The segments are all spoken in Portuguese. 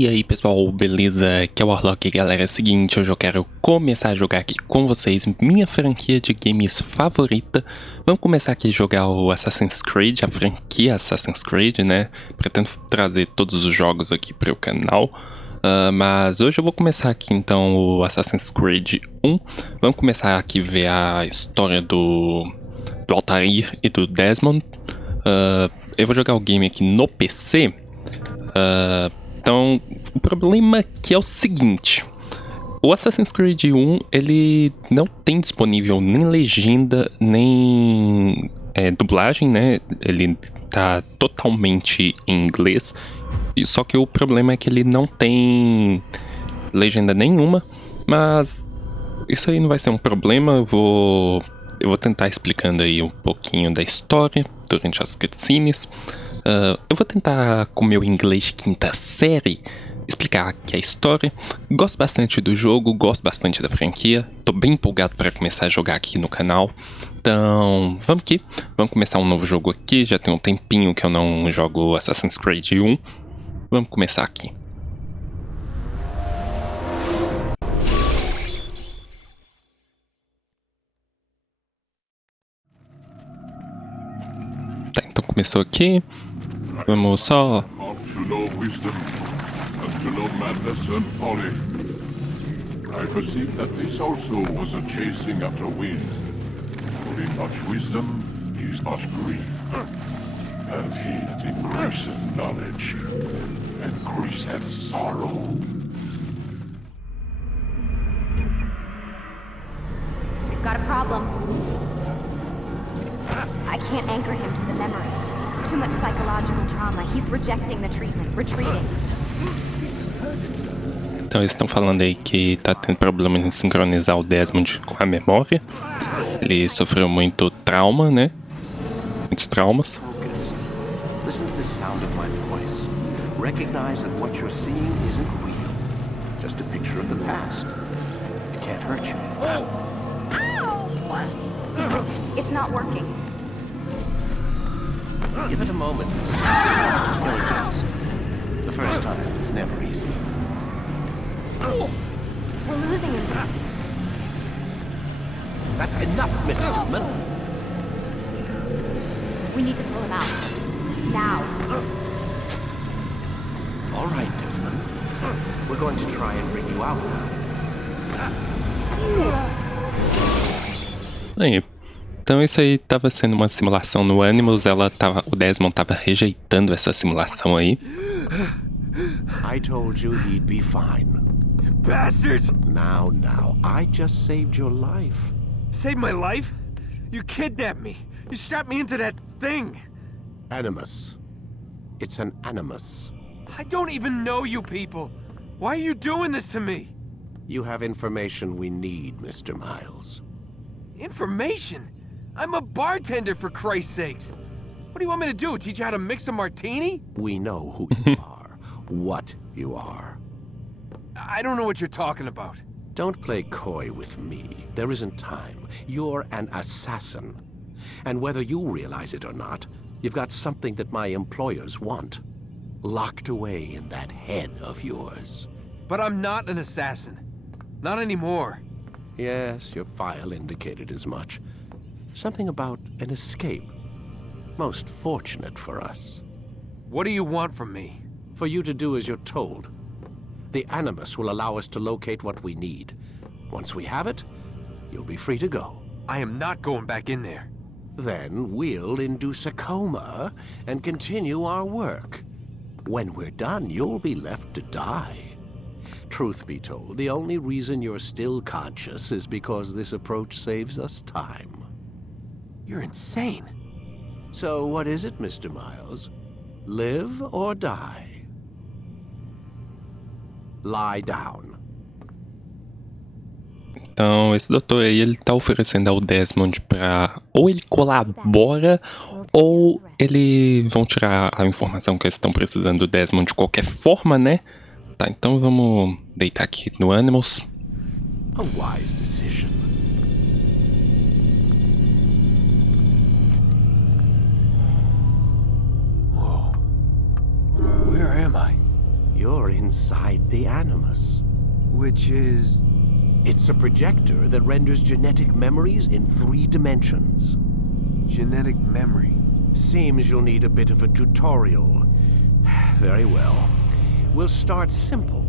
E aí pessoal, beleza? Aqui é o Orlock, galera. É o seguinte, hoje eu quero começar a jogar aqui com vocês minha franquia de games favorita. Vamos começar aqui a jogar o Assassin's Creed, a franquia Assassin's Creed, né? Pretendo trazer todos os jogos aqui para o canal. Mas hoje eu vou começar aqui então o Assassin's Creed 1. Vamos começar aqui a ver a história do Altaïr e do Desmond. Eu vou jogar o game aqui no PC. Então, o problema aqui é o seguinte: o Assassin's Creed 1 ele não tem disponível nem legenda, nem dublagem, né? Ele tá totalmente em inglês. Só que o problema é que ele não tem legenda nenhuma. Mas isso aí não vai ser um problema. Eu vou tentar explicando aí um pouquinho da história durante as cutscenes. Eu vou tentar, com o meu inglês de quinta série, explicar aqui a história. Gosto bastante do jogo, gosto bastante da franquia. Tô bem empolgado para começar a jogar aqui no canal. Então, vamos aqui. Vamos começar um novo jogo aqui. Já tem um tempinho que eu não jogo Assassin's Creed 1. Vamos começar aqui. Tá, então começou aqui. Vamos só... I perceive that this also was a chasing after wind. For in much wisdom is much grief. And he that increaseth knowledge increaseth sorrow. We've got a problem. I can't anchor him to the memory. Too much psychological trauma. He's rejecting the treatment, retreating. Então eles estão falando aí que tá tendo problema em sincronizar o Desmond com a memória. Ele sofreu muito trauma, né? Muitos traumas. Listen to the sound of my voice. Recognize that what you're seeing isn't real. Just a picture of the past. It can't hurt you. It's not working. Give it a moment. Diligence. The first time is never easy. We're losing him. That's enough, Miss Stillman. We need to pull him out. Now. All right, Desmond. We're going to try and bring you out now. Aí. Então isso aí tava sendo uma simulação no Animals. O Desmond tava rejeitando essa simulação aí. I told you he'd be fine. Bastards! Now, I just saved your life. Saved my life? You kidnapped me. You strapped me into that thing. Animus. It's an animus. I don't even know you people. Why are you doing this to me? You have information we need, Mr. Miles. Information? I'm a bartender, for Christ's sakes. What do you want me to do? Teach you how to mix a martini? We know who you are, what you are. I don't know what you're talking about. Don't play coy with me. There isn't time. You're an assassin. And whether you realize it or not, you've got something that my employers want. Locked away in that head of yours. But I'm not an assassin. Not anymore. Yes, your file indicated as much. Something about an escape. Most fortunate for us. What do you want from me? For you to do as you're told. The Animus will allow us to locate what we need. Once we have it, you'll be free to go. I am not going back in there. Then we'll induce a coma and continue our work. When we're done, you'll be left to die. Truth be told, the only reason you're still conscious is because this approach saves us time. You're insane. So what is it, Mr. Miles? Live or die? Lie down. Então esse doutor aí, ele tá oferecendo ao Desmond pra... Ou ele colabora, ou eles vão tirar a informação que eles estão precisando do Desmond de qualquer forma, né? Tá, então vamos deitar aqui no Animals. A wise decision. Whoa. Where am I? You're inside the animus. Which is... It's a projector that renders genetic memories in 3 dimensions. genetic memory. Seems you'll need a bit of a tutorial. Very well. We'll start simple.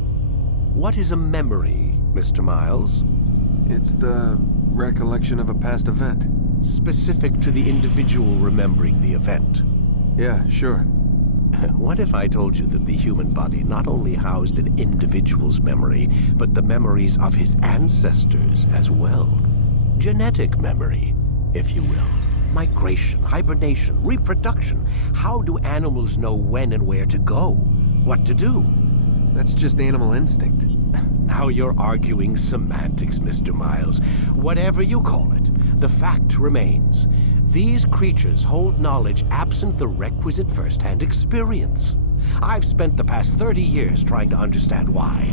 What is a memory, Mr. Miles? It's the recollection of a past event. Specific to the individual remembering the event. Yeah, sure. What if I told you that the human body not only housed an individual's memory, but the memories of his ancestors as well? Genetic memory, if you will. Migration, hibernation, reproduction. How do animals know when and where to go? What to do? That's just animal instinct. Now you're arguing semantics, Mr. Miles. Whatever you call it, the fact remains. These creatures hold knowledge absent the requisite first-hand experience. I've spent the past 30 years trying to understand why.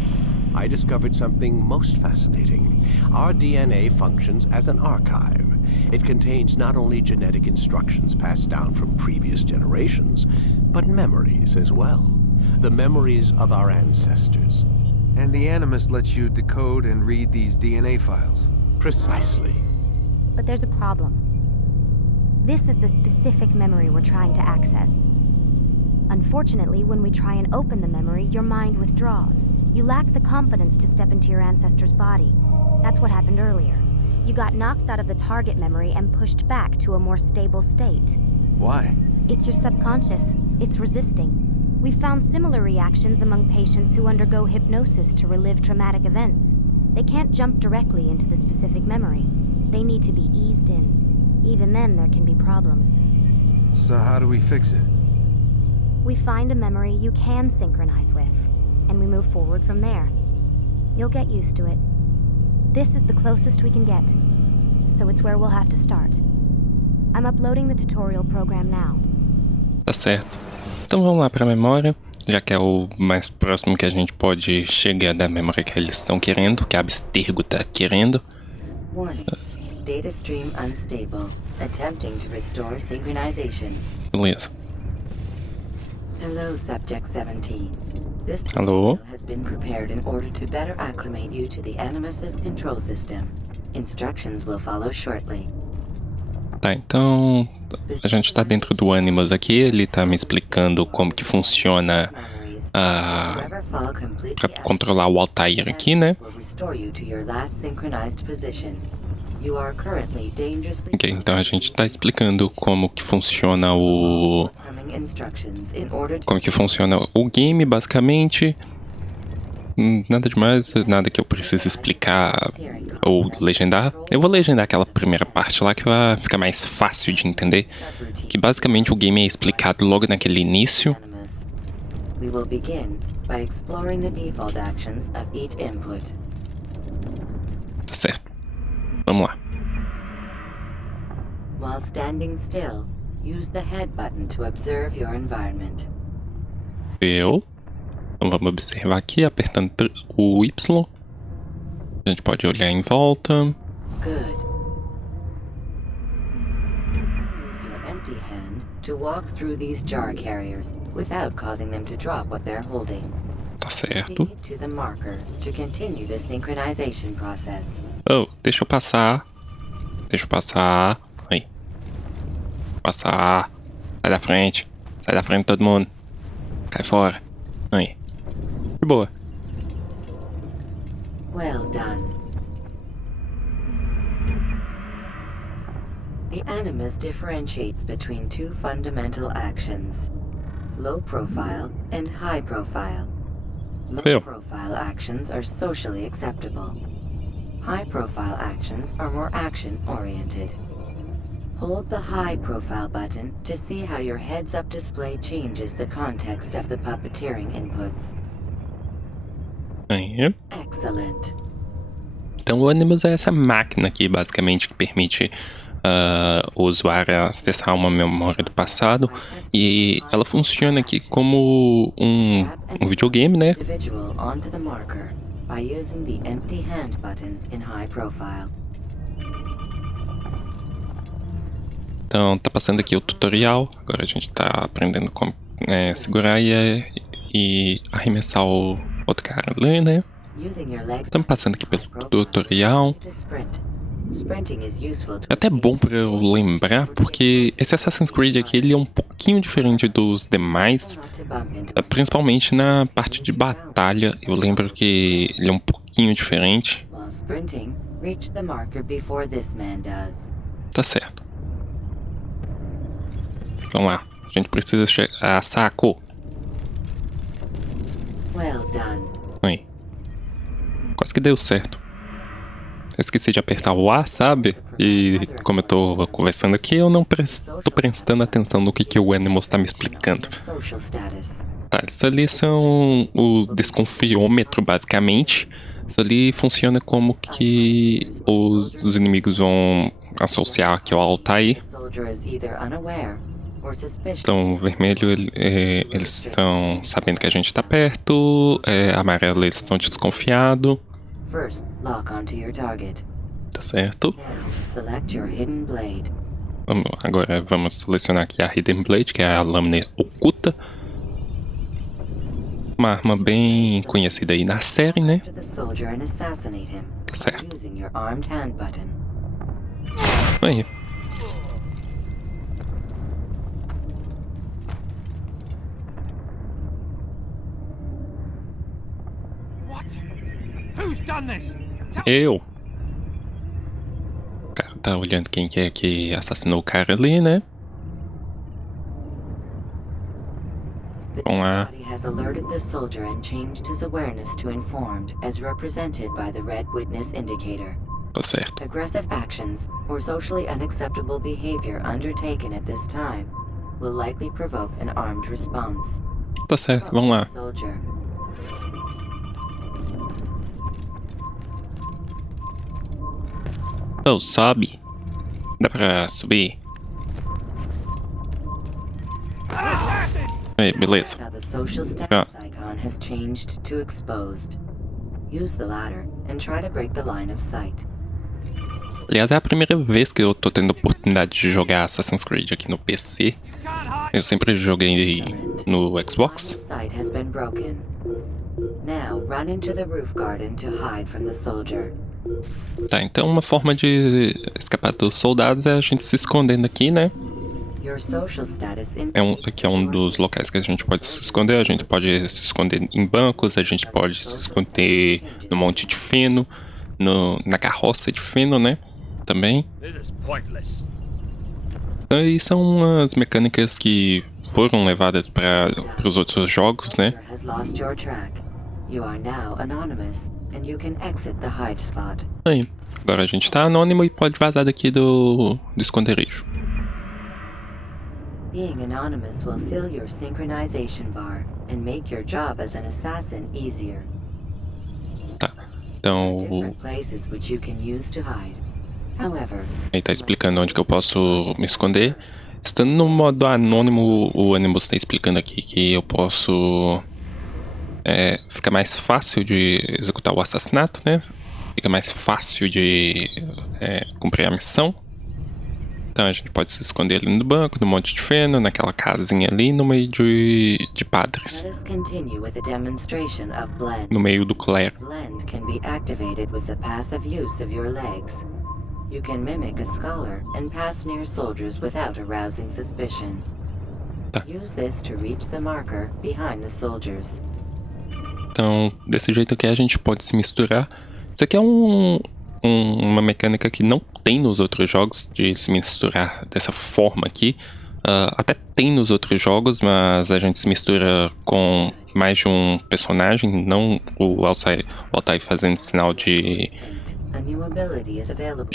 I discovered something most fascinating. Our DNA functions as an archive. It contains not only genetic instructions passed down from previous generations, but memories as well. The memories of our ancestors. And the Animus lets you decode and read these DNA files. Precisely. But there's a problem. This is the specific memory we're trying to access. Unfortunately, when we try and open the memory, your mind withdraws. You lack the confidence to step into your ancestor's body. That's what happened earlier. You got knocked out of the target memory and pushed back to a more stable state. Why? It's your subconscious. It's resisting. We've found similar reactions among patients who undergo hypnosis to relive traumatic events. They can't jump directly into the specific memory. They need to be eased in. Even then, there can be problems. So how do we fix it? We find a memory you can synchronize with, and we move forward from there. You'll get used to it. This is the closest we can get, so it's where we'll have to start. I'm uploading the tutorial program now. Tá certo. Então vamos lá para a memória, já que é o mais próximo que a gente pode chegar da memória que eles estão querendo, que a Abstergo tá querendo. Warning. Data stream unstable. Attempting to restore synchronization. Beleza. Hello, Subject 17. This Hello. tutorial has been prepared in order to better acclimate you to the Animus's control system. Instructions will follow shortly. Tá, então a gente tá dentro do Animus aqui, ele tá me explicando como que funciona pra controlar o Altaïr aqui, né? Ok, então a gente tá explicando como que funciona o game, basicamente. Nada demais, nada que eu precise explicar ou legendar. Eu vou legendar aquela primeira parte lá que vai ficar mais fácil de entender. Que basicamente o game é explicado logo naquele início. Tá certo. Vamos lá. While standing still, use the head button to observe your environment. Então vamos observar aqui, apertando o Y. A gente pode olhar em volta. Good. Use your empty hand to walk through these jar carriers without causing them to drop what they're holding. Tá certo. Proceed to the marker to continue the synchronization process. Oh, deixa eu passar. Deixa eu passar. Aí. Passar. Sai da frente. Sai da frente todo mundo. Cai fora. Aí. De boa. Well done. The Animus differentiates between two fundamental actions, low profile and high profile. Low profile actions are socially acceptable. High profile actions are more action oriented. Hold the high profile button to see how your heads-up display changes the context of the puppeteering inputs. Aí. Excellent. Então o Animus é essa máquina aqui, basicamente, que permite o usuário acessar uma memória do passado. E ela funciona aqui como um videogame, né? Então tá passando aqui o tutorial. Agora a gente tá aprendendo como segurar e e arremessar o outro cara ali, né? Estamos passando aqui pelo tutorial. É até bom pra eu lembrar, porque esse Assassin's Creed aqui, ele é um pouquinho diferente dos demais, principalmente na parte de batalha. Eu lembro que ele é um pouquinho diferente. Tá certo. Vamos lá, a gente precisa chegar a saco. Aí. Quase que deu certo. Eu esqueci de apertar o A, sabe? E como eu tô conversando aqui, eu não tô prestando atenção no que o Animus tá me explicando. Tá, isso ali são o desconfiômetro, basicamente. Isso ali funciona como que os inimigos vão associar aqui ao Altaïr. Então, o vermelho, eles estão sabendo que a gente tá perto. Amarelo, eles estão desconfiados. Tá certo. Agora vamos selecionar aqui a Hidden Blade, que é a lâmina oculta. Uma arma bem conhecida aí na série, né? Tá certo. Aí. Eu. O cara tá olhando quem que é que assassinou o cara ali, né? Vamos lá. Tá certo. Aggressive actions or socially unacceptable behavior undertaken at this time will likely provoke an armed response. Tá certo, vamos lá. Oh, sobe. Dá pra subir. Aí, beleza. Now the social status icon has changed to exposed. Use the ladder and try to break the line of sight. Aliás, é a primeira vez que eu tô tendo a oportunidade de jogar Assassin's Creed aqui no PC. Eu sempre joguei no Xbox. Now run into the roof garden to hide from the soldier. Tá, então uma forma de escapar dos soldados é a gente se escondendo aqui, né? Aqui é um dos locais que a gente pode se esconder. A gente pode se esconder em bancos, a gente pode se esconder no monte de feno, na carroça de feno, né? Também. E são umas mecânicas que foram levadas para os outros jogos, né? Aí, agora a gente tá anônimo e pode vazar daqui do esconderijo. Being anonymous will fill your synchronization bar and make your job as an assassin easier. Tá, então aí tá explicando onde que eu posso me esconder. Estando no modo anônimo, o Animus está explicando aqui que eu posso... fica mais fácil de executar o assassinato, né? Fica mais fácil de cumprir a missão. Então a gente pode se esconder ali no banco, no monte de feno, naquela casinha ali, no meio de padres. No meio do clero. You can mimic a scholar and pass near soldiers without arousing suspicion. Tá. Use this to reach the marker behind the soldiers. Então, desse jeito aqui a gente pode se misturar. Isso aqui é uma mecânica que não tem nos outros jogos, de se misturar dessa forma aqui. Até tem nos outros jogos, mas a gente se mistura com mais de um personagem, não o Altaïr fazendo sinal de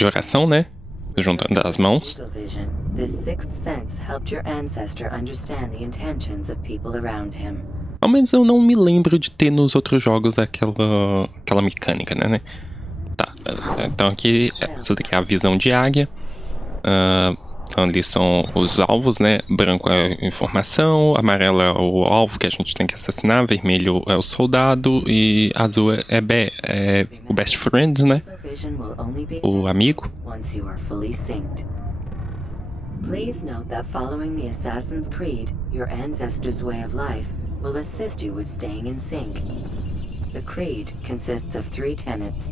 oração, né? Juntando as mãos. Ao menos eu não me lembro de ter nos outros jogos aquela mecânica, né? Tá, então aqui, essa daqui é a visão de águia. Ali são os alvos, né? Branco é a informação, amarelo é o alvo que a gente tem que assassinar, vermelho é o soldado e azul é o best friend, né? O amigo. Please note that following the Assassin's Creed, your ancestors' way of life will assist you with staying in sync. The creed consists of 3 tenets.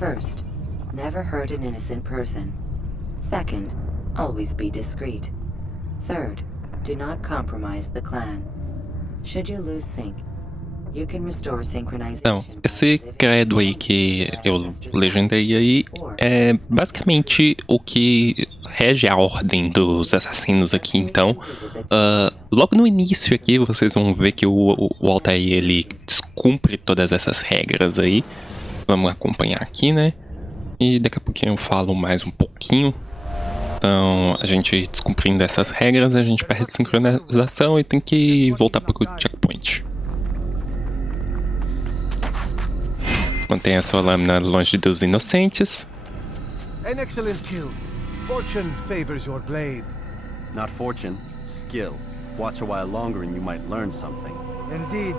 First, never hurt an innocent person. Second, always be discreet. Third, do not compromise the clan. Should you lose sync, you can restore synchronization. Então, esse credo aí que eu legendei aí é basicamente o que rege a ordem dos assassinos aqui. Então, logo no início aqui, vocês vão ver que o Altaïr, ele descumpre todas essas regras aí. Vamos acompanhar aqui, né? E daqui a pouquinho eu falo mais um pouquinho. Então, a gente descumprindo essas regras, a gente perde sincronização e tem que voltar pro checkpoint. Mantenha sua lâmina longe dos inocentes. An excellent kill. Fortune favors your blade. Not fortune, skill. Watch a while longer and you might learn something. Indeed.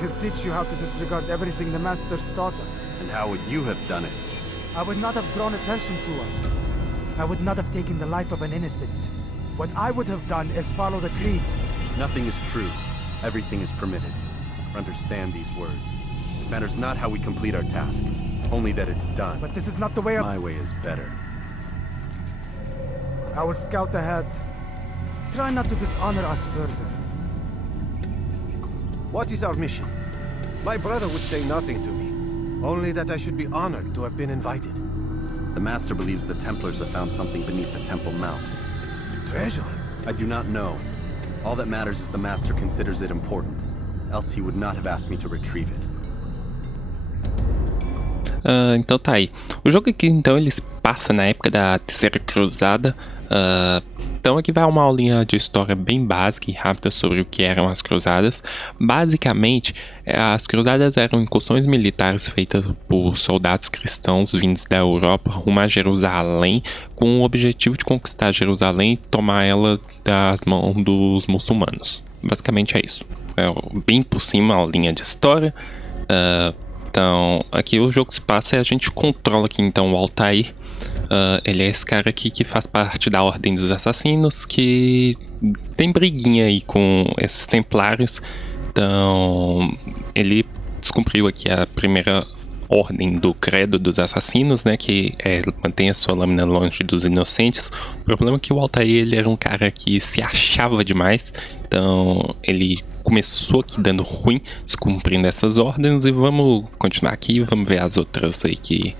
He'll teach you how to disregard everything the Masters taught us. And how would you have done it? I would not have drawn attention to us. I would not have taken the life of an innocent. What I would have done is follow the creed. Nothing is true. Everything is permitted. Understand these words. It matters not how we complete our task, only that it's done. But this is not the way of... My way is better. I will scout ahead. Try not to dishonor us further. What is our mission? My brother would say nothing to me. Only that I should be honored to have been invited. The Master believes the Templars have found something beneath the Temple Mount. Treasure? I do not know. All that matters is the Master considers it important. Else he would not have asked me to retrieve it. Então tá aí. O jogo aqui, então, ele se passa na época da Terceira Cruzada. Então aqui vai uma aulinha de história bem básica e rápida sobre o que eram as cruzadas. Basicamente, as cruzadas eram incursões militares feitas por soldados cristãos vindos da Europa rumo a Jerusalém, com o objetivo de conquistar Jerusalém e tomar ela das mãos dos muçulmanos. Basicamente é isso. É bem por cima a aulinha de história. Então, aqui o jogo se passa e a gente controla aqui então o Altaïr. Ele é esse cara aqui que faz parte da Ordem dos Assassinos, que tem briguinha aí com esses templários. Então, ele descumpriu aqui a primeira ordem do credo dos assassinos, né, que é mantenha sua lâmina longe dos inocentes. O problema é que o Altaïr, ele era um cara que se achava demais, então ele começou aqui dando ruim, descumprindo essas ordens, e vamos continuar aqui e vamos ver as outras aí que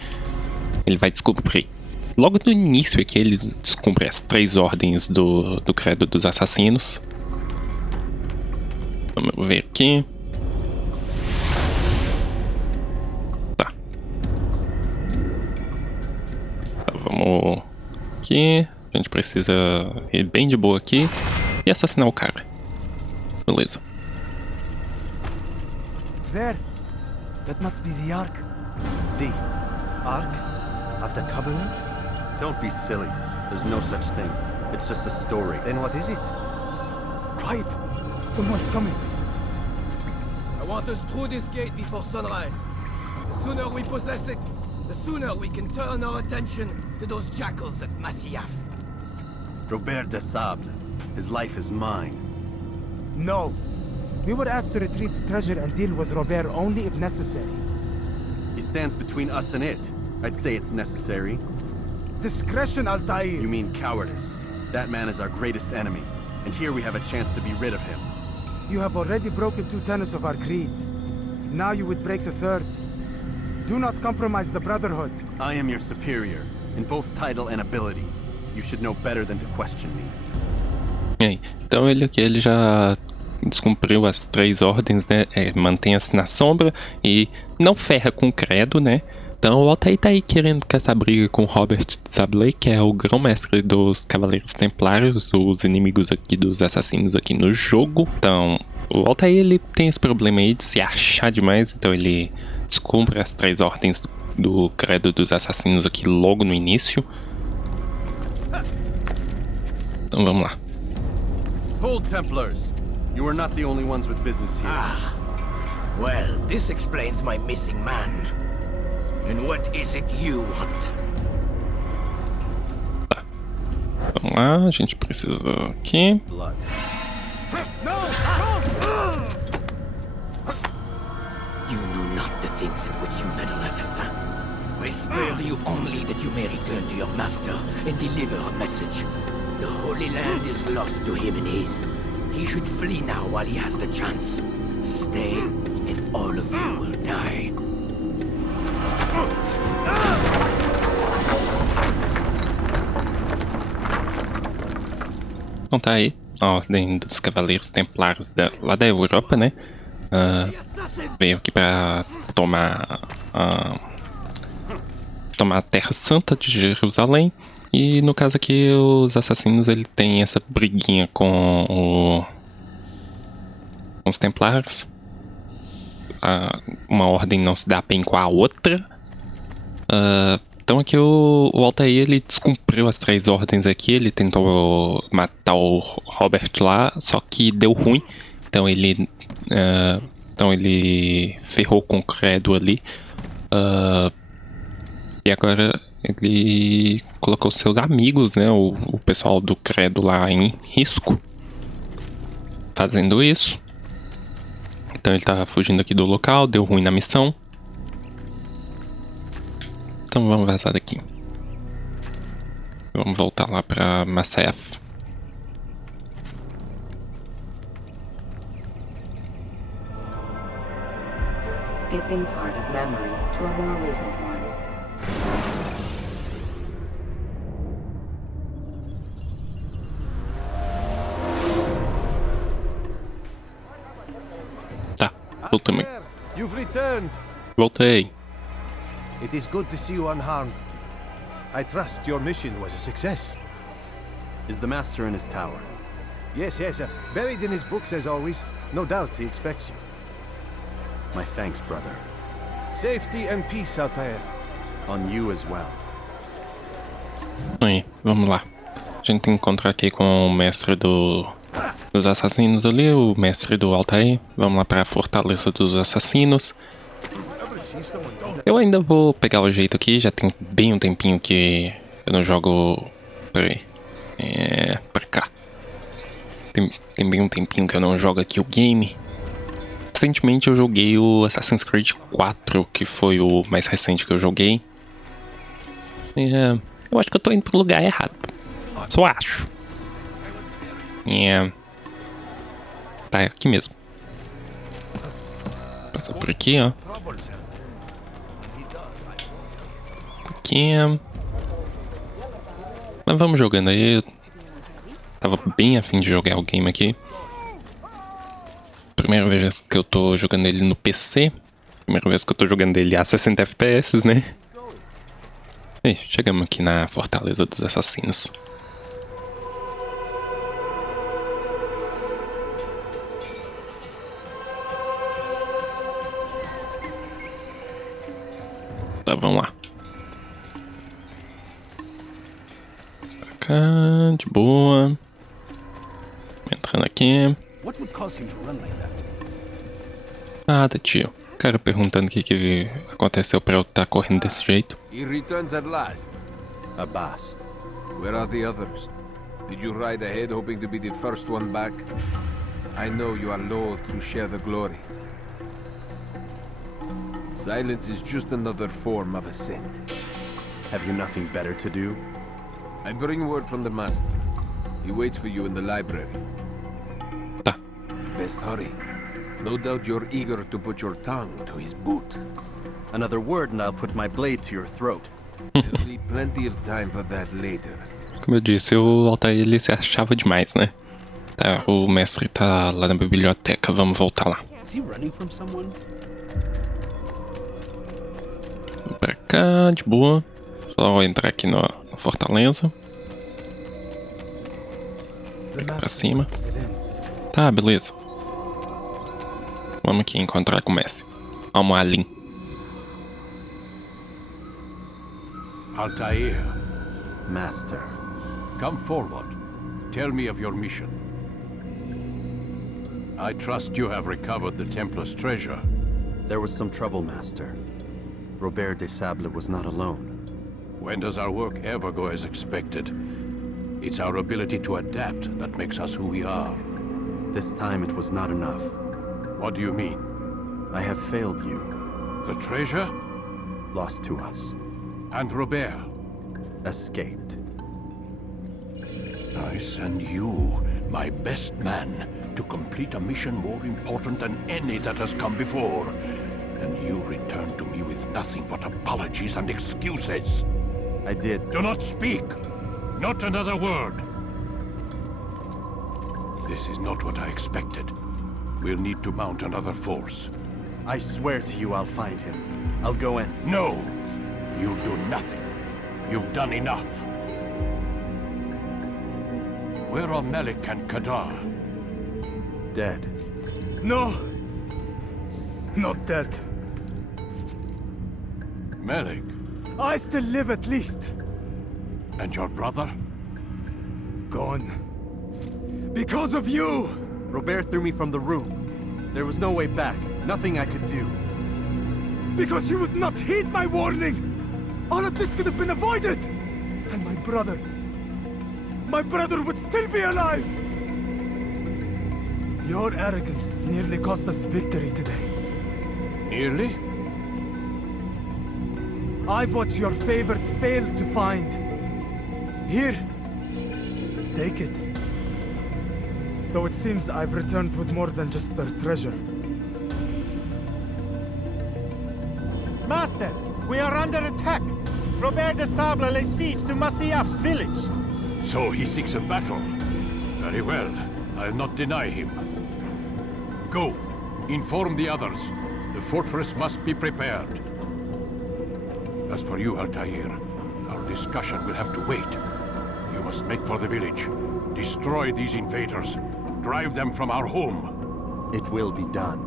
ele vai descumprir. Logo no início aqui ele descumpre as 3 ordens do credo dos assassinos. Vamos ver aqui. Tá. Vamos aqui. A gente precisa ir bem de boa aqui e assassinar o cara. Beleza. There. That must be the Ark. The Ark of the Covenant? Don't be silly. There's no such thing. It's just a story. Then what is it? Quiet. Someone's coming. I want us through this gate before sunrise. The sooner we possess it, the sooner we can turn our attention to those jackals at Masyaf. Robert de Sable. His life is mine. No. We were asked to retrieve the treasure and deal with Robert only if necessary. He stands between us and it. I'd say it's necessary. Discretion, Altaïr. You mean cowardice. That man is our greatest enemy, and here we have a chance to be rid of him. You have already broken 2 tenets of our creed. Now you would break the 3rd. Do not compromise the Brotherhood. I am your superior, in both title and ability. You should know better than to question me. Então ele já descumpriu as 3 ordens, né? Mantenha-se na sombra e não ferra com o credo, né? Então o Altaïr tá aí querendo caçar briga com Robert de Sable, que é o grão-mestre dos Cavaleiros Templários, os inimigos aqui dos assassinos aqui no jogo. Então o Altaïr, ele tem esse problema aí de se achar demais, então ele descumpre as 3 ordens do credo dos assassinos aqui logo no início. Então vamos lá. Hold, Templars! You are not the only ones with business here. Ah. Well, this explains my missing man. And what is it you want? Tá. Vamos lá, a gente precisa aqui. Blood. No! You know not the things in which you meddle, assassin. I spare you only that you may return to your master and deliver a message. The Holy Land is lost to him and his. He should flee now while he has the chance. Stay, and all of you will die. Então tá aí, a ordem dos Cavaleiros Templários lá da Europa, né? Veio aqui pra tomar a Terra Santa de Jerusalém. E no caso aqui, os assassinos, ele tem essa briguinha com os Templários. Uma ordem não se dá bem com a outra. Então aqui o Altaïr, ele descumpriu as 3 ordens aqui. Ele tentou matar o Robert lá, só que deu ruim. Então ele ferrou com o credo ali. E agora ele colocou seus amigos, né, o pessoal do credo lá em risco, fazendo isso. Então ele tá fugindo aqui do local, deu ruim na missão. Então vamos vazar daqui. Vamos voltar lá pra Massaf. Skipping part of memory to a more recent one. Tá, voltamos. You've returned. Voltei. It is good to see you unharmed. I trust your mission was a success. Is the master in his tower? Yes, buried in his books as always. No doubt he expects you. My thanks, brother. Safety and peace, Altaïr. On you as well. Aí, vamos lá. A gente tem que encontrar aqui com o mestre dos assassinos ali, o mestre do Altaïr. Vamos lá pra Fortaleza dos Assassinos. Eu ainda vou pegar o jeito aqui, já tem bem um tempinho que eu não jogo... Peraí. Pra cá. Tem bem um tempinho que eu não jogo aqui o game. Recentemente eu joguei o Assassin's Creed 4, que foi o mais recente que eu joguei. Eu acho que eu tô indo pro lugar errado. Só acho. Tá, aqui mesmo. Passar por aqui, ó. Aqui. Mas vamos jogando aí. Eu tava bem afim de jogar o game aqui. Primeira vez que eu tô jogando ele no PC. Primeira vez que eu tô jogando ele a 60 FPS, né? E chegamos aqui na Fortaleza dos Assassinos. Tá, vamos lá. Pra cá, de boa. Entrando aqui. Nada, tio. O cara perguntando o que aconteceu pra eu estar correndo desse jeito. He returns at last. Abbas. Where are the others? Did you ride ahead hoping to be the first one back? I know you are loath to share the glory. Silence is just another form of assent. Have you nothing better to do? I bring word from the master. He waits for you in the library. Tá. Best hurry. No doubt you're eager to put your tongue to his boot. Another word and I'll put my blade to your throat. There'll be plenty of time for that later. Como eu disse, o Altaïr, ele se achava demais, né? Tá, o mestre tá lá na biblioteca, vamos voltar lá. Pra cá, de boa. Só entrar aqui na Fortaleza. Aqui pra cima. Tá, beleza. Vamos aqui encontrar com o mestre. Vamos ali. Altaïr, Master. come forward. Tell me of your mission. I trust you have recovered the Templar's treasure. There was some trouble, Master. Robert de Sable was not alone. When does our work ever go as expected? It's our ability to adapt that makes us who we are. This time it was not enough. What do you mean? I have failed you. The treasure? Lost to us. And Robert? Escaped. I send you, my best man, to complete a mission more important than any that has come before. And you return to me with nothing but apologies and excuses. I did. Do not speak. Not another word. This is not what I expected. We'll need to mount another force. I swear to you I'll find him. I'll go in. No! You'll do nothing. You've done enough. Where are Melik and Kadar? Dead. No! Not dead. Melik? I still live at least. And your brother? Gone. Because of you! Robert threw me from the room. There was no way back. Nothing I could do. Because you would not heed my warning! All of this could have been avoided! And my brother would still be alive! Your arrogance nearly cost us victory today. Nearly? I've what your favorite failed to find. Here, take it. Though it seems I've returned with more than just their treasure. Master, we are under attack. Robert de Sable lays siege to Masyaf's village. So he seeks a battle. Very well. I'll not deny him. Go. Inform the others. The fortress must be prepared. As for you, Altaïr, our discussion will have to wait. You must make for the village. Destroy these invaders. Drive them from our home. It will be done.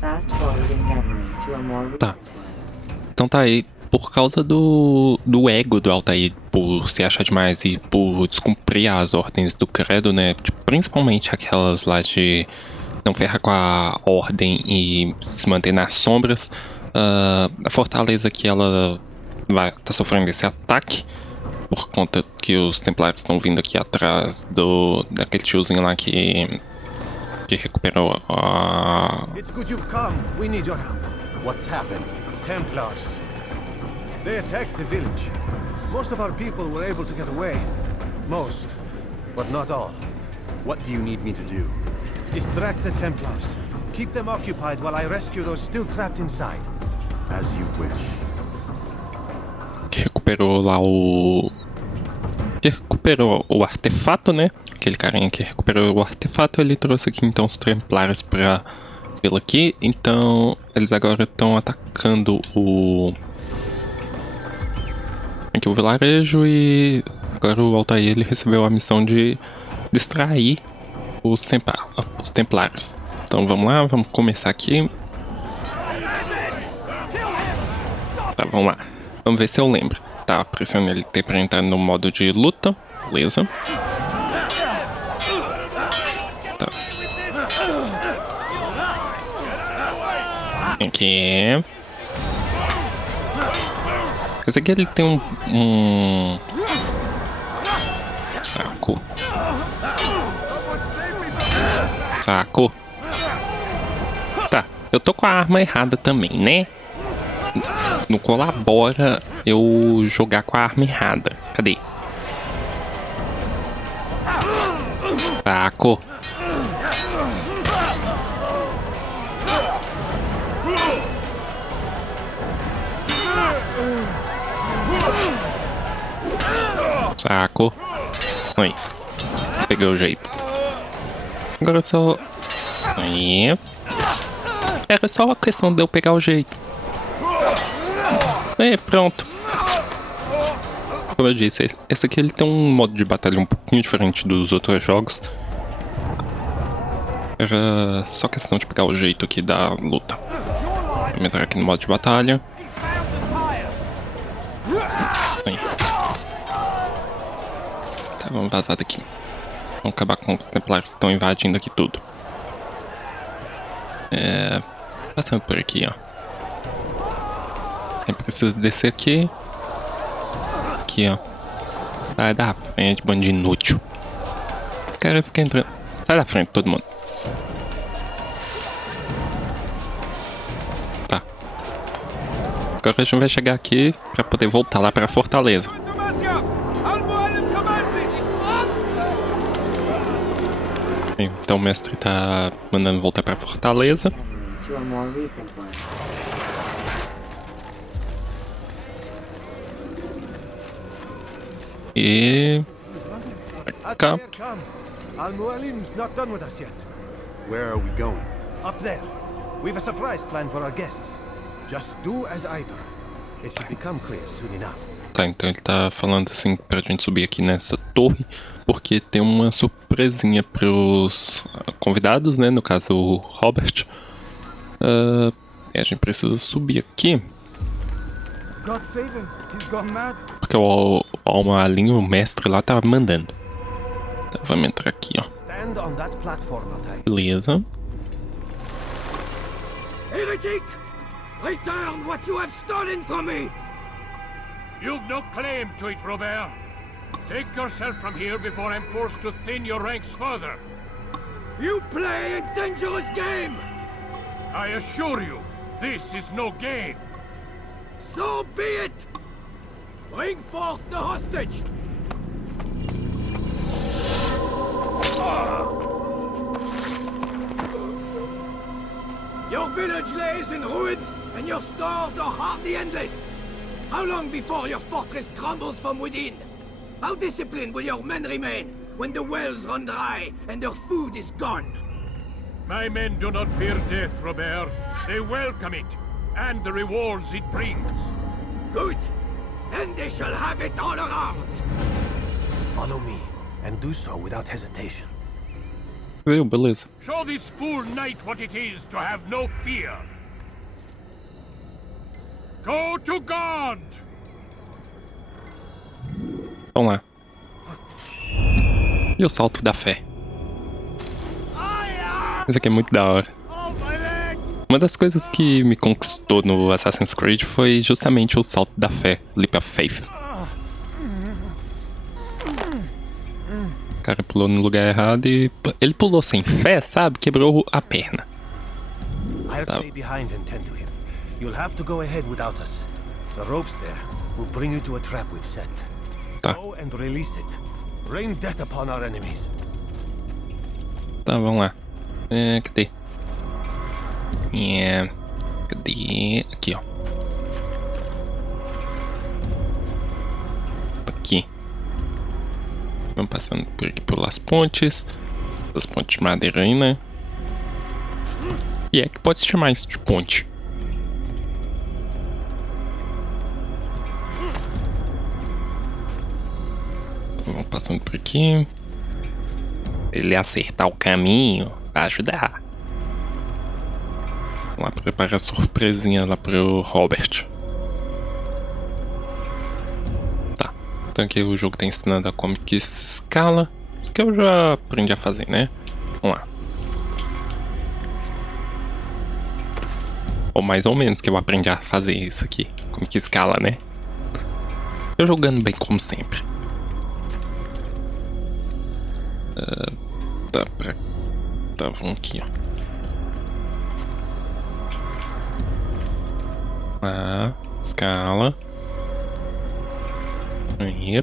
Fast forwarding memory to a more Tá. Então tá aí. Por causa do ego do Altaïr, por se achar demais e por descumprir as ordens do credo, né? Principalmente aquelas lá de não ferrar com a ordem e se manter nas sombras. A fortaleza aqui, ela tá sofrendo esse ataque por conta que os templários estão vindo aqui atrás daquele tiozinho lá que recuperou a... It's good you've come. We need your help. What's happened? Templars. They attacked the village. Most of our people were able to get away. Most, but not all. What do you need me to do? Distract the Templars. Keep them occupied while I rescue those still trapped inside. As you wish. Que recuperou lá o... Que recuperou o artefato, né? Aquele carinha que recuperou o artefato, ele trouxe aqui então os Templários pra vê-lo aqui. Então, eles agora estão atacando aqui o vilarejo e agora o Altaïr ele recebeu a missão de distrair os Templários. Então vamos lá, vamos começar aqui. Tá, vamos lá. Vamos ver se eu lembro. Tá, pressione LT para entrar no modo de luta. Beleza. Tá. Aqui. Esse aqui ele tem um saco. Saco. Tá, eu tô com a arma errada também, né? Não colabora eu jogar com a arma errada. Cadê? Saco. Saco. Aí. Peguei o jeito. Agora só... Aí. Era só a questão de eu pegar o jeito. Pronto. Como eu disse, esse aqui ele tem um modo de batalha um pouquinho diferente dos outros jogos. Era só questão de pegar o jeito aqui da luta. Vamos entrar aqui no modo de batalha. Aí. Tá, vamos vazar daqui. Vamos acabar com os templários que estão invadindo aqui tudo. Passando por aqui, ó. Eu preciso descer aqui. Aqui, ó. Sai da frente, bando de inútil. O cara fica entrando. Sai da frente, todo mundo. Agora a gente vai chegar aqui pra poder voltar lá pra fortaleza. Então o mestre tá mandando voltar pra fortaleza. E... cá. Altaïr, come. Al-Mualim's not done with us yet. Where are we going? Up there. We've a surprise plan for our guests. Just do as I do. It should become clear soon enough. Tá, então ele tá falando assim pra gente subir aqui nessa torre, porque tem uma surpresinha pros convidados, né? No caso o Robert. E a gente precisa subir aqui. God save him. He's gone mad. Porque o Al-Mualim, o mestre lá, tava mandando. Então vamos entrar aqui, ó. Stand on that platform, Altaïr. Beleza. Heretic! Return what you have stolen from me! You've no claim to it, Robert. Take yourself from here before I'm forced to thin your ranks further. You play a dangerous game! I assure you, this is no game. So be it! Bring forth the hostage! Your village lays in ruins, and your stores are hardly endless. How long before your fortress crumbles from within? How disciplined will your men remain when the wells run dry and their food is gone? My men do not fear death, Robert. They welcome it, and the rewards it brings. Good. Then they shall have it all around. Follow me, and do so without hesitation. Viu, beleza. Show this fool knight what it is to have no fear. Go to God! Vamos lá. E o salto da fé. Isso aqui é muito da hora. Uma das coisas que me conquistou no Assassin's Creed foi justamente o salto da fé, Leap of Faith. O cara pulou no lugar errado e... ele pulou sem fé, sabe? Quebrou a perna. I'll stay behind and tend to him. You'll have to go ahead without us. The ropes there will bring you to a trap we've set. Tá. Go and release it. Rain death upon our enemies. Tá, vamos lá. Cadê? Cadê? Aqui, ó. Aqui. Vamos passando por aqui pelas pontes. As pontes de madeira aí, né? E é que pode se chamar isso de ponte. Vamos passando por aqui. Ele acertar o caminho vai ajudar. Vamos lá preparar a surpresinha lá pro Robert. Tá. Então aqui o jogo tá ensinando a como que se escala. Isso que eu já aprendi a fazer, né? Vamos lá. Ou mais ou menos que eu aprendi a fazer isso aqui. Como que escala, né? Eu jogando bem como sempre. Tá, vamos aqui, ó. Escala. Aí.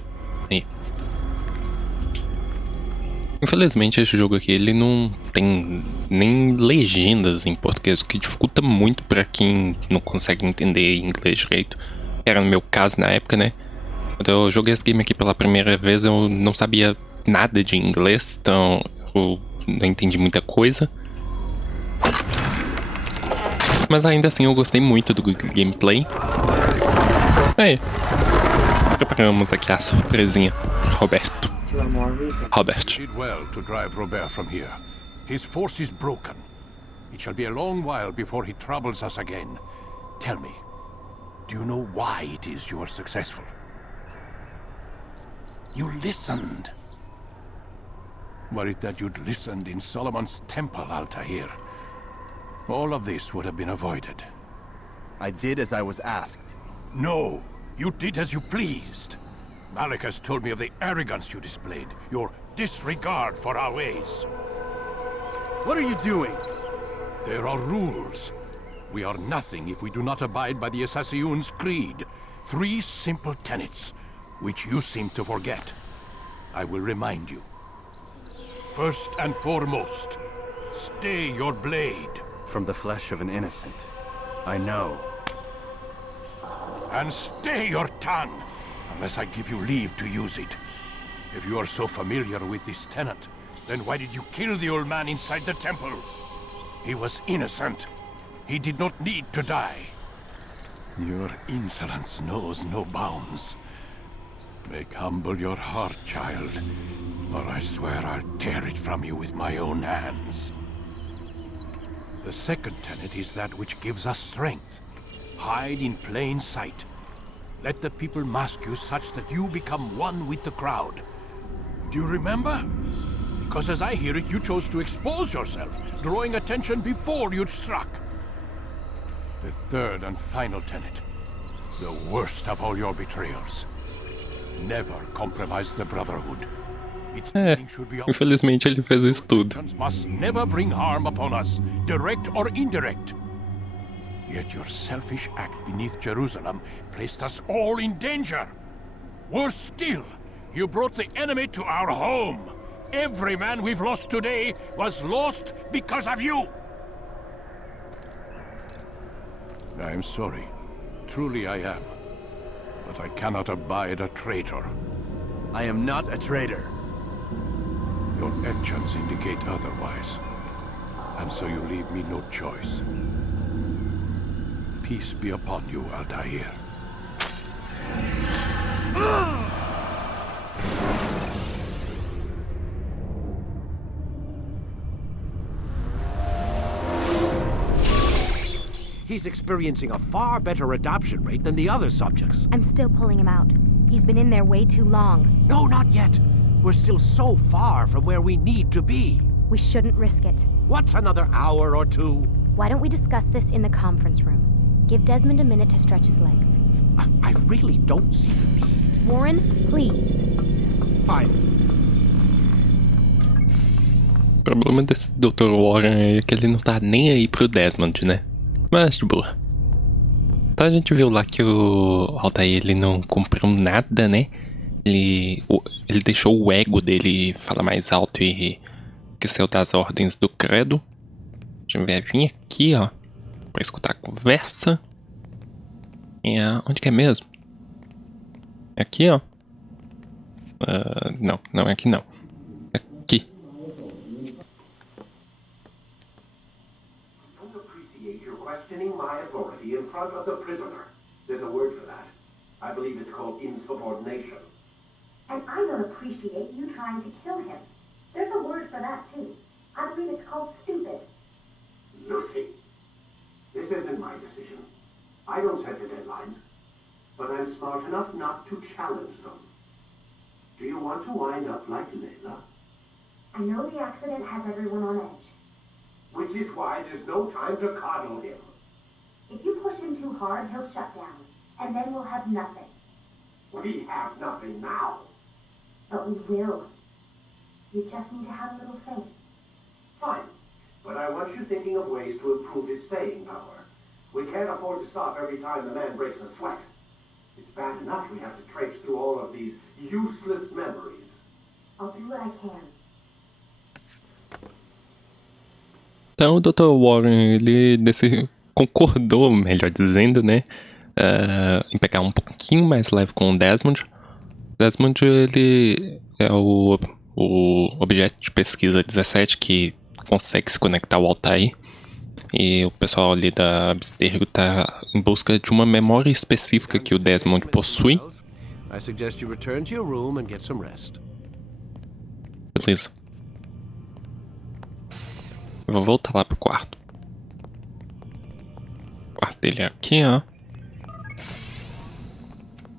Infelizmente esse jogo aqui, ele não tem nem legendas em português, o que dificulta muito pra quem não consegue entender inglês direito. Era no meu caso na época, né? Quando eu joguei esse game aqui pela primeira vez, eu não sabia nada de inglês, então eu não entendi muita coisa. Mas ainda assim eu gostei muito do gameplay. Aí, preparamos aqui a surpresinha, Roberto. Robert. Did well to drive Robert from here. His force is broken. It shall be a long while before he troubles us again. Tell me, do you know why it is you are successful? You listened. Were it that you'd listened in Solomon's temple, Altaïr, all of this would have been avoided. I did as I was asked. No, you did as you pleased. Malik has told me of the arrogance you displayed, your disregard for our ways. What are you doing? There are rules. We are nothing if we do not abide by the Assassin's creed. 3 simple tenets, which you seem to forget. I will remind you. First and foremost, stay your blade. From the flesh of an innocent. I know. And stay your tongue, unless I give you leave to use it. If you are so familiar with this tenet, then why did you kill the old man inside the temple? He was innocent. He did not need to die. Your insolence knows no bounds. Make humble your heart, child, or I swear I'll tear it from you with my own hands. The second tenet is that which gives us strength. Hide in plain sight. Let the people mask you such that you become one with the crowd. Do you remember? Because as I hear it, you chose to expose yourself, drawing attention before you'd struck. The third and final tenet. The worst of all your betrayals. Never compromise the Brotherhood. Its meaning should be Infelizmente ele fez isso tudo. must never bring harm upon us, direct or indirect. Yet your selfish act beneath Jerusalem placed us all in danger. Worse still, you brought the enemy to our home. Every man we've lost today was lost because of you. I'm sorry. Truly I am. But I cannot abide a traitor. I am not a traitor. Your actions indicate otherwise. And so you leave me no choice. Peace be upon you, Altaïr. He's experiencing a far better adoption rate than the other subjects. I'm still pulling him out. He's been in there way too long. No, not yet. We're still so far from where we need to be. We shouldn't risk it. What's another hour or two? Why don't we discuss this in the conference room? Give Desmond a minute to stretch his legs. I really don't see the need. Warren, please. Fine. O problema desse Dr. Warren é que ele não tá nem aí pro Desmond, né? Mas de boa. Então a gente viu lá que o Altaïr ele não cumpriu nada, né? Ele deixou o ego dele falar mais alto e esqueceu das ordens do credo. A gente vai vir aqui, ó, pra escutar a conversa. E onde que é mesmo? É aqui, ó. Não é aqui não. Aqui. Questioning my authority in front of the prisoner. There's a word for that. I believe it's called insubordination. And I don't appreciate you trying to kill him. There's a word for that, too. I believe it's called stupid. Lucy, this isn't my decision. I don't set the deadlines. But I'm smart enough not to challenge them. Do you want to wind up like Layla? I know the accident has everyone on edge. Which is why there's no time to coddle him. If you push him too hard, he'll shut down. And then we'll have nothing. We have nothing now. But we will. You just need to have a little faith. Fine. But I want you thinking of ways to improve his staying power. We can't afford to stop every time the man breaks a sweat. It's bad enough we have to traipse through all of these useless memories. I'll do what I can. Então o Dr. Warren ele concordou, melhor dizendo, né, em pegar um pouquinho mais leve com o Desmond. Desmond ele é o objeto de pesquisa 17 que consegue se conectar ao Altaïr. E o pessoal ali da Abstergo está em busca de uma memória específica que o Desmond possui. I suggest you return to your room and get some rest. Beleza. Eu vou voltar lá pro quarto. O quarto dele é aqui, ó.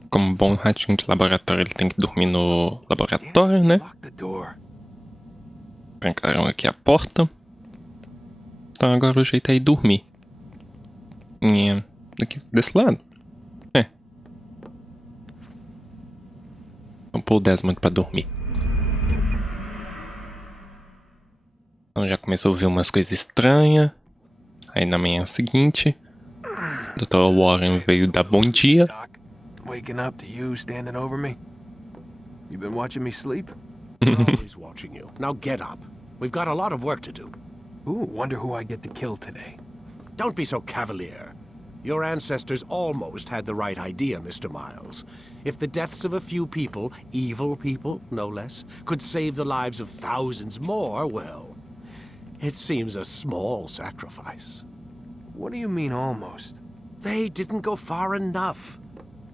Como bom ratinho de laboratório, ele tem que dormir no laboratório, né? Trancaram aqui a porta. Então agora o jeito é ir dormir. E daqui, desse lado. É. Vamos pôr o Desmond pra dormir. Então já começou a ouvir umas coisas estranhas. Aí na manhã seguinte, Dr. Warren veio dar bom dia. Waking up to you standing over me. You been watching me sleep? Always watching you. Now get up. We've got a lot of work to do. Ooh, wonder who I get to kill today. Don't be so cavalier. Your ancestors almost had the right idea, Mr. Miles. If the deaths of a few people, evil people, no less, could save the lives of thousands more, well, it seems a small sacrifice. What do you mean, almost? They didn't go far enough.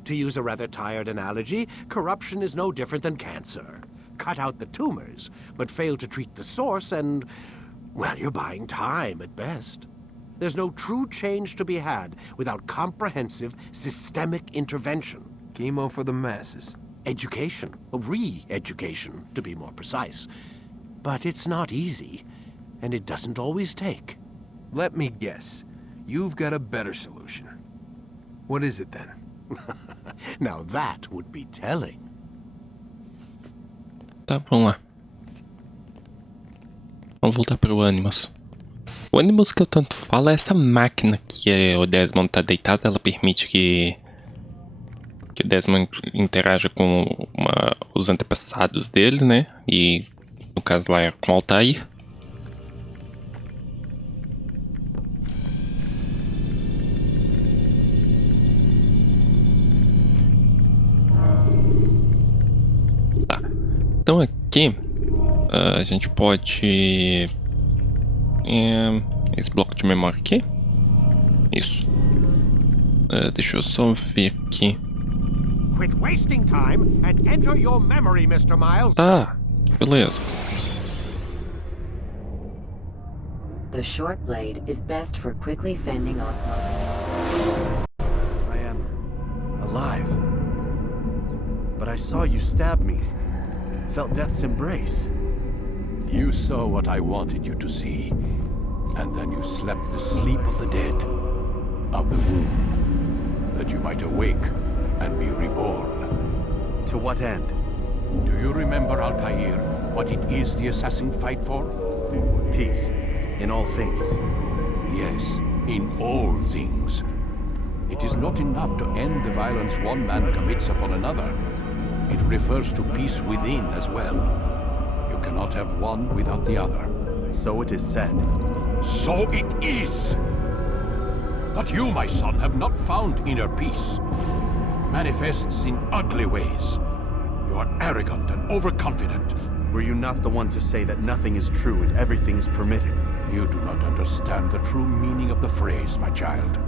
To use a rather tired analogy, corruption is no different than cancer. Cut out the tumors, but fail to treat the source and, well, you're buying time at best. There's no true change to be had without comprehensive, systemic intervention. Chemo for the masses. Education, re-education, to be more precise. But it's not easy, and it doesn't always take. Let me guess. You've got a better solution. What is it then? Now that would be telling. Tá, vamos lá. Vamos voltar para o Animus. O Animus que eu tanto falo é essa máquina que o Desmond tá deitado. Ela permite que o Desmond interaja com os antepassados dele, né? E no caso lá é com o Altaïr. Então aqui a gente pode esse bloco de memória aqui. Isso. Deixa eu só ver aqui. Quit wasting time and enter your memory, Mr. Miles. Tá, beleza. The short blade is best for quickly fending off. I am alive. But I saw you stab me. Felt death's embrace. You saw what I wanted you to see, and then you slept the sleep of the dead, of the womb, that you might awake and be reborn. To what end? Do you remember, Altaïr, what it is the assassin fight for? Peace, in all things. Yes, in all things. It is not enough to end the violence one man commits upon another. It refers to peace within as well. You cannot have one without the other. So it is said. So it is! But you, my son, have not found inner peace. Manifests in ugly ways. You are arrogant and overconfident. Were you not the one to say that nothing is true and everything is permitted? You do not understand the true meaning of the phrase, my child.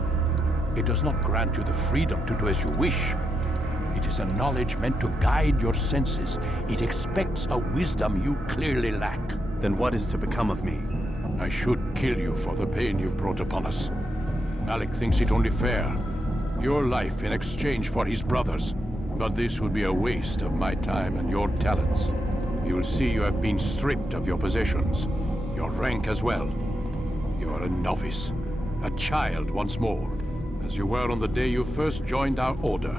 It does not grant you the freedom to do as you wish. It is a knowledge meant to guide your senses. It expects a wisdom you clearly lack. Then what is to become of me? I should kill you for the pain you've brought upon us. Malik thinks it only fair. Your life in exchange for his brother's. But this would be a waste of my time and your talents. You'll see you have been stripped of your possessions. Your rank as well. You are a novice. A child once more. As you were on the day you first joined our order.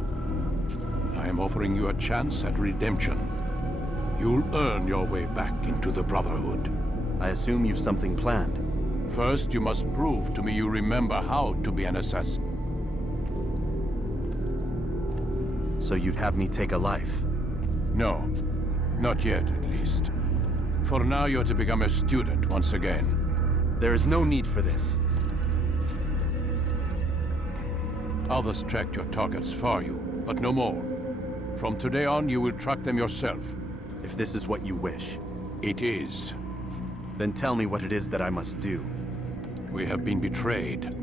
I am offering you a chance at redemption. You'll earn your way back into the Brotherhood. I assume you've something planned. First, you must prove to me you remember how to be an assassin. So you'd have me take a life? No. Not yet, at least. For now, you're to become a student once again. There is no need for this. Others tracked your targets for you, but no more. From today on, you will track them yourself. If this is what you wish. It is. Then tell me what it is that I must do. We have been betrayed.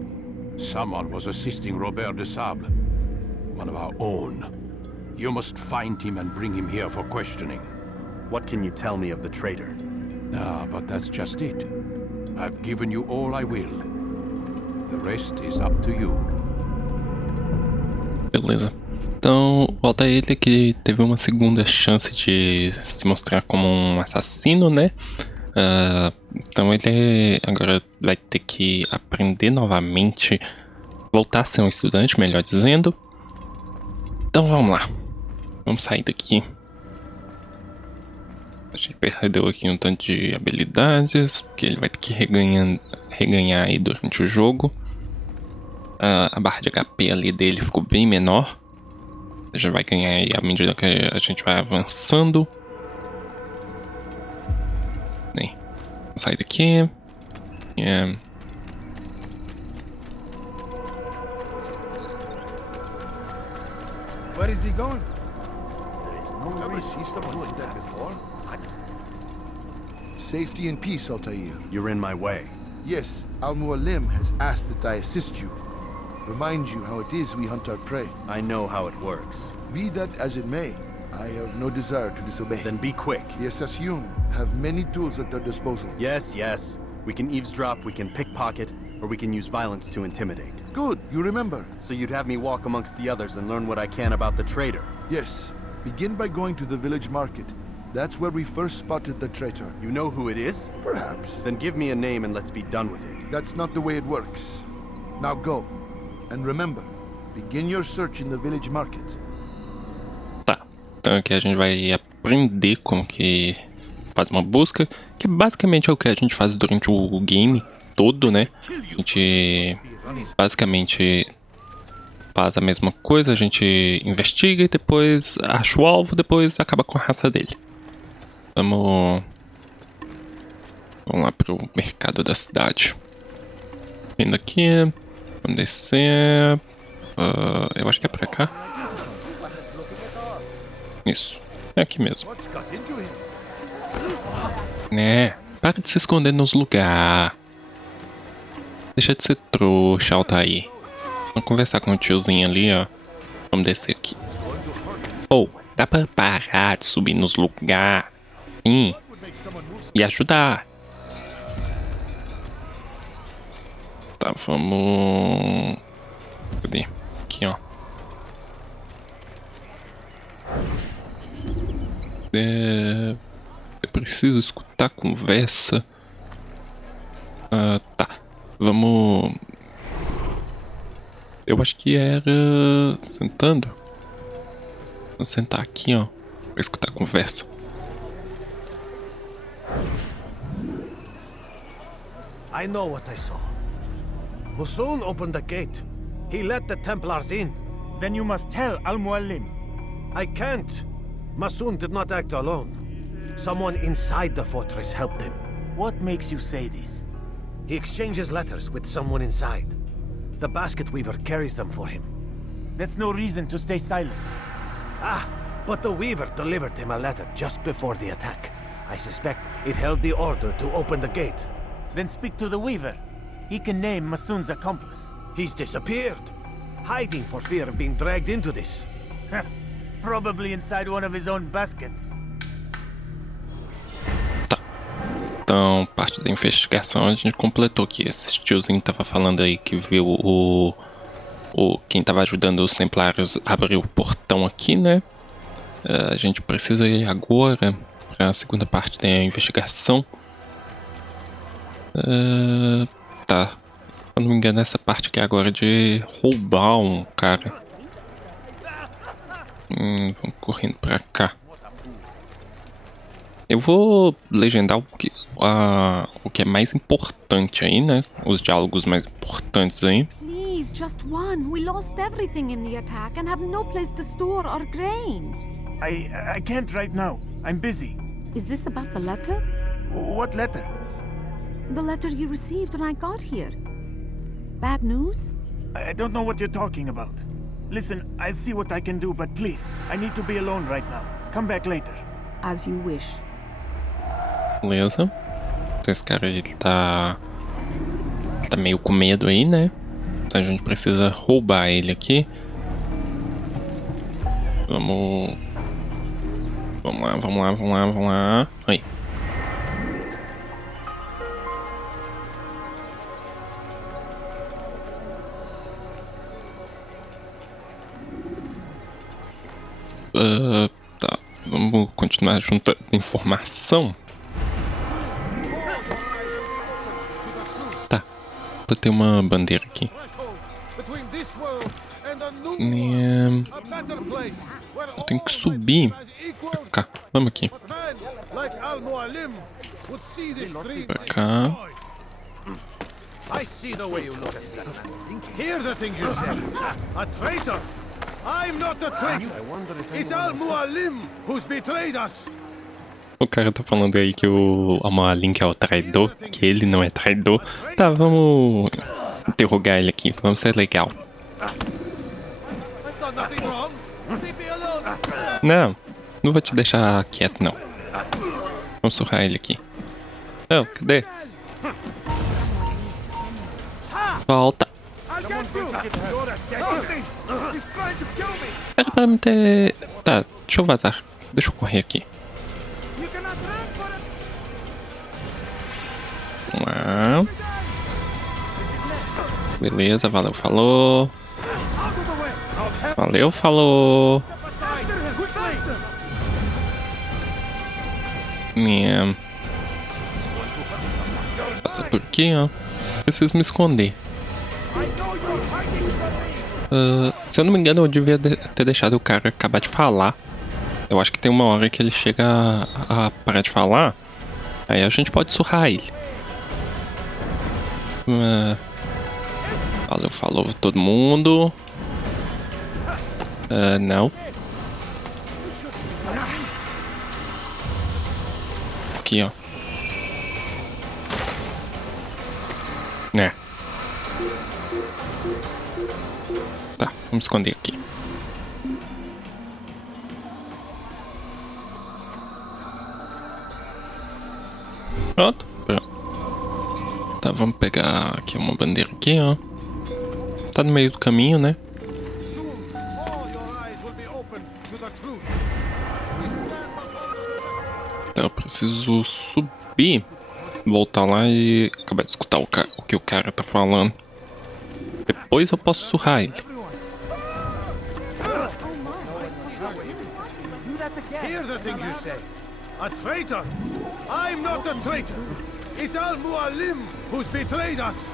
Someone was assisting Robert de Sable, one of our own. You must find him and bring him here for questioning. What can you tell me of the traitor? Ah, but that's just it. I've given you all I will. The rest is up to you. Beleza. Então, o Altaïr que teve uma segunda chance de se mostrar como um assassino, né? Então ele agora vai ter que aprender novamente, voltar a ser um estudante, melhor dizendo. Então vamos lá. Vamos sair daqui. A gente perdeu aqui um tanto de habilidades, porque ele vai ter que reganhar aí durante o jogo. a barra de HP ali dele ficou bem menor. Já vai ganhar aí à medida que a gente vai avançando. Bem, sai daqui. Where is he going? Never seen someone like that before. Safety and peace, Altaïr. You're in my way. Yes, Al-Mualim has asked that I assist you. Remind you how it is we hunt our prey. I know how it works. Be that as it may, I have no desire to disobey. Then be quick. The Assassin have many tools at their disposal. Yes, yes. We can eavesdrop, we can pickpocket, or we can use violence to intimidate. Good, you remember. So you'd have me walk amongst the others and learn what I can about the traitor? Yes. Begin by going to the village market. That's where we first spotted the traitor. You know who it is? Perhaps. Then give me a name and let's be done with it. That's not the way it works. Now go. And remember, begin your search in the village market. Tá. Então aqui a gente vai aprender como que faz uma busca, que basicamente é o que a gente faz durante o game todo, né? A gente basicamente faz a mesma coisa, a gente investiga e depois acha o alvo, depois acaba com a raça dele. Vamos lá pro mercado da cidade. Vindo aqui, vamos descer. Eu acho que é pra cá. Isso, é aqui mesmo. Para de se esconder nos lugares. Deixa de ser trouxa, Altaïr. Vamos conversar com o tiozinho ali, ó. Vamos descer aqui. Dá pra parar de subir nos lugares. Sim. E ajudar. Tá, vamos... Cadê? Aqui, ó. Eu preciso escutar a conversa. Tá. Vamos... Eu acho que era... Sentando. Vou sentar aqui, ó. Pra escutar a conversa. I know what I saw. Musun opened the gate. He let the Templars in. Then you must tell Al-Mualim. I can't. Masun did not act alone. Someone inside the fortress helped him. What makes you say this? He exchanges letters with someone inside. The basket weaver carries them for him. That's no reason to stay silent. But the weaver delivered him a letter just before the attack. I suspect it held the order to open the gate. Then speak to the weaver. He can name Masun's accomplice. He's disappeared, hiding for fear of being dragged into this. Probably inside one of his own baskets. Tá. Então, parte da investigação a gente completou aqui. Esse tiozinho tava falando aí que viu quem tava ajudando os templários abrir o portão aqui, né? A gente precisa ir agora para a segunda parte da investigação. Tá. Se eu não me engano, essa parte aqui agora é de roubar um cara. Vamos correndo pra cá. Eu vou legendar o que é mais importante aí, né? Os diálogos mais importantes aí. Please, just one. We lost everything in the attack and have no place to store our grain. I can't right now. I'm busy. Is this about the letter? What letter? The letter you received when I got here. Bad news? I don't know what you're talking about. Listen, I'll see what I can do, but please, I need to be alone right now. Come back later. As you wish. Beleza. Esse cara, ele tá meio com medo aí, né? Então a gente precisa roubar ele aqui. Vamos lá. Aí. Tá, vamos continuar juntando informação. Tá, tem uma bandeira aqui. Eu tenho que subir pra cá. Vamos aqui. Pra cá. I see the way you look at that. Hear the things you say. A traitor. I'm not a traitor. It's Al-Mualim who's betrayed us. O cara tá falando aí que o Al-Mualim que é o traidor, que ele não é traidor. Tá, vamos interrogar ele aqui. Vamos ser legal. Não, não vou te deixar quieto, não. Vamos surrar ele aqui. Não, cadê? Volta. Era pra me ter... Tá, deixa eu vazar. Deixa eu correr aqui. Vamos lá. Beleza, valeu, falou. Valeu, falou. Passa por aqui, ó. Preciso me esconder. Se eu não me engano, eu devia ter deixado o cara acabar de falar. Eu acho que tem uma hora que ele chega a parar de falar. Aí a gente pode surrar ele. Valeu, falou todo mundo. Não. Aqui, ó. Né. Tá, vamos esconder aqui. Pronto. Tá, vamos pegar aqui uma bandeira aqui, ó. Tá no meio do caminho, né? Então eu preciso subir, voltar lá e acabar de escutar o que o cara tá falando. Depois eu posso surrar ele. Hear the things you say. A traitor? I'm not a traitor. It's Al-Mualim who's betrayed us.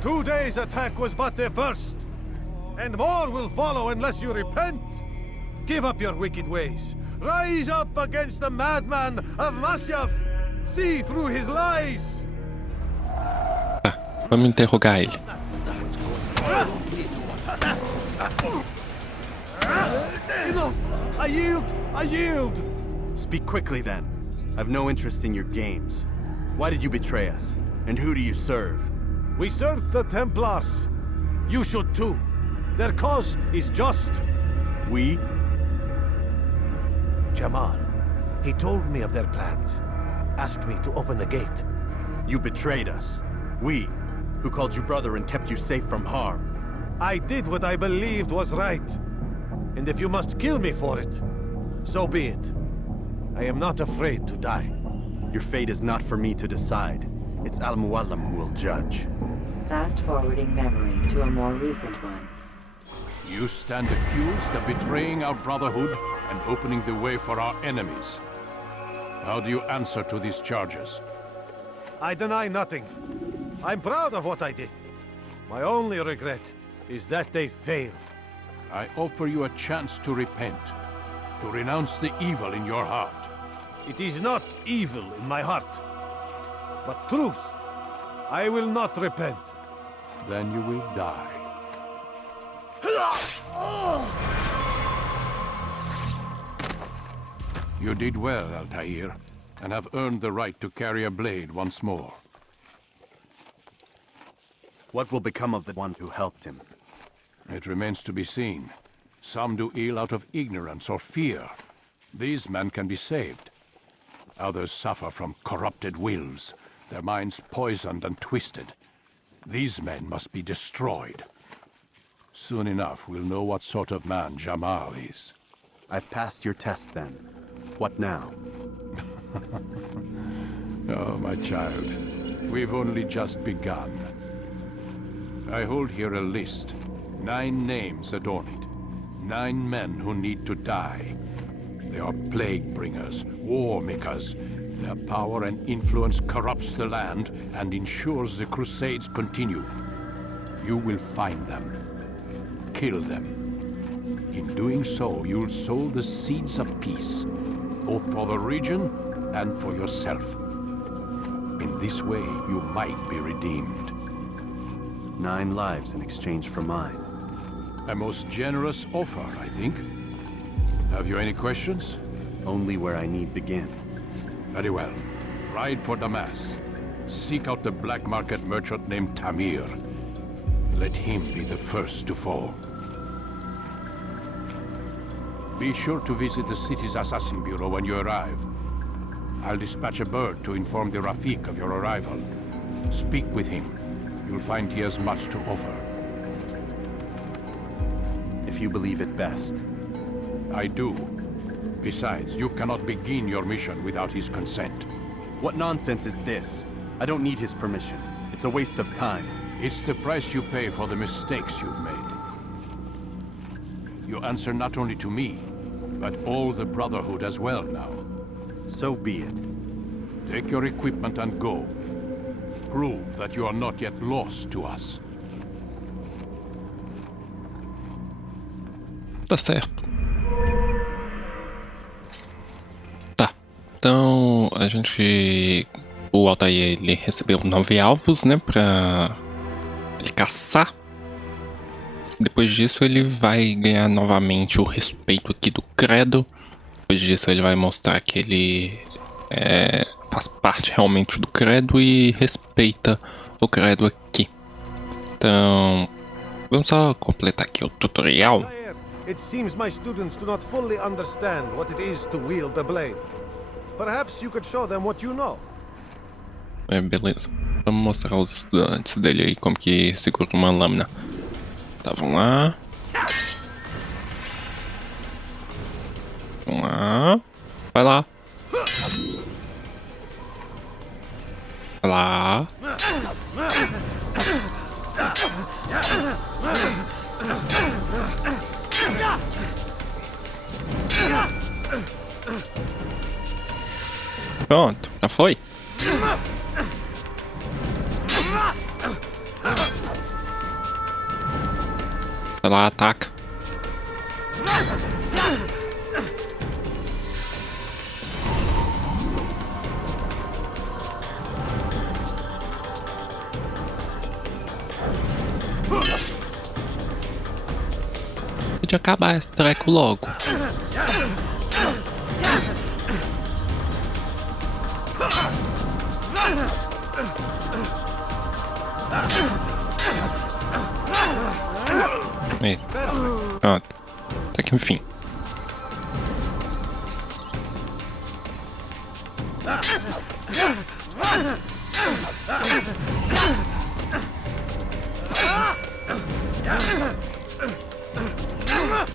Today's attack was but the first. And more will follow unless you repent. Give up your wicked ways. Rise up against the madman of Masyaf. See through his lies. Tá, vamos interrogar ele. Enough! I yield! I yield! Speak quickly then. I've no interest in your games. Why did you betray us? And who do you serve? We serve the Templars. You should too. Their cause is just. We? Jamal. He told me of their plans. Asked me to open the gate. You betrayed us. We, who called you brother and kept you safe from harm. I did what I believed was right. And if you must kill me for it, so be it. I am not afraid to die. Your fate is not for me to decide. It's Al-Mualim who will judge. Fast-forwarding memory to a more recent one. You stand accused of betraying our brotherhood and opening the way for our enemies. How do you answer to these charges? I deny nothing. I'm proud of what I did. My only regret is that they failed. I offer you a chance to repent, to renounce the evil in your heart. It is not evil in my heart, but truth. I will not repent. Then you will die. You did well, Altaïr, and have earned the right to carry a blade once more. What will become of the one who helped him? It remains to be seen. Some do ill out of ignorance or fear. These men can be saved. Others suffer from corrupted wills, their minds poisoned and twisted. These men must be destroyed. Soon enough, we'll know what sort of man Jamal is. I've passed your test then. What now? Oh, my child. We've only just begun. I hold here a list. 9 names adorn it. 9 men who need to die. They are plague bringers, war makers. Their power and influence corrupts the land and ensures the crusades continue. You will find them. Kill them. In doing so, you'll sow the seeds of peace, both for the region and for yourself. In this way, you might be redeemed. 9 lives in exchange for mine. A most generous offer, I think. Have you any questions? Only where I need begin. Very well. Ride for Damas. Seek out the black market merchant named Tamir. Let him be the first to fall. Be sure to visit the city's assassin bureau when you arrive. I'll dispatch a bird to inform the Rafik of your arrival. Speak with him. You'll find he has much to offer. If you believe it best. I do. Besides, you cannot begin your mission without his consent. What nonsense is this? I don't need his permission. It's a waste of time. It's the price you pay for the mistakes you've made. You answer not only to me, but all the Brotherhood as well now. So be it. Take your equipment and go. Prove that you are not yet lost to us. Tá certo. Tá. Então, a gente... O Altaïr, ele recebeu 9 alvos, né, pra ele caçar. Depois disso, ele vai ganhar novamente o respeito aqui do credo. Depois disso, ele vai mostrar que ele faz parte realmente do credo e respeita o credo aqui. Então, vamos só completar aqui o tutorial. It seems my students do not fully understand what it is to wield the blade. Perhaps you could show them what you know. Beleza. Vamos mostrar aos estudantes dele aí como que segura uma lâmina. Tá, vamos lá. Vamos lá. Vai lá. Vai lá. Pronto, já foi. Vai lá, ataca. Pode acabar esse treco logo. Aí. Pronto. Até que enfim.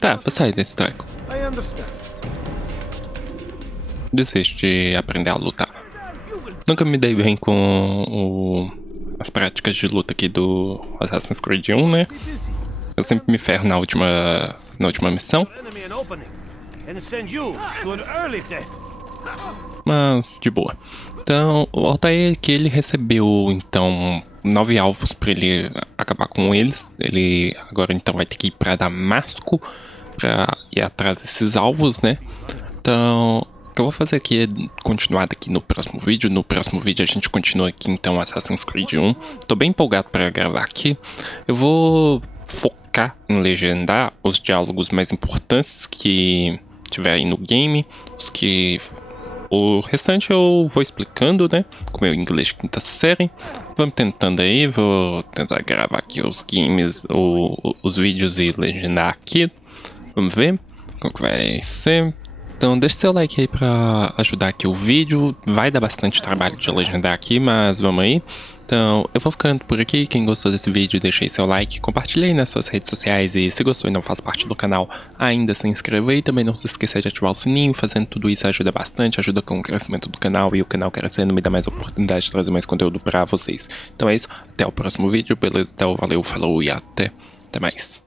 Tá, vou sair desse treco. Desisto de aprender a lutar. Nunca me dei bem com as práticas de luta aqui do Assassin's Creed 1, né? Eu sempre me ferro na última missão. Mas, de boa. Então, o Altaïr que ele recebeu, então, 9 alvos para ele acabar com eles. Ele agora, então, vai ter que ir para Damasco para ir atrás desses alvos, né? Então, o que eu vou fazer aqui é continuar daqui no próximo vídeo. No próximo vídeo a gente continua aqui, então, Assassin's Creed 1. Tô bem empolgado para gravar aqui. Eu vou focar em legendar os diálogos mais importantes que tiver aí no game. O restante eu vou explicando, né? Com meu inglês de 5ª série. Vamos tentando aí, vou tentar gravar aqui os games, os vídeos e legendar aqui. Vamos ver como que vai ser. Então deixa seu like aí pra ajudar aqui o vídeo. Vai dar bastante trabalho de legendar aqui, mas vamos aí. Então eu vou ficando por aqui. Quem gostou desse vídeo, deixa aí seu like, compartilha aí nas suas redes sociais. E se gostou e não faz parte do canal, ainda se inscreva aí. Também não se esqueça de ativar o sininho. Fazendo tudo isso ajuda bastante, ajuda com o crescimento do canal. E o canal crescendo me dá mais oportunidade de trazer mais conteúdo pra vocês. Então é isso, até o próximo vídeo, beleza? Então valeu, falou e até mais.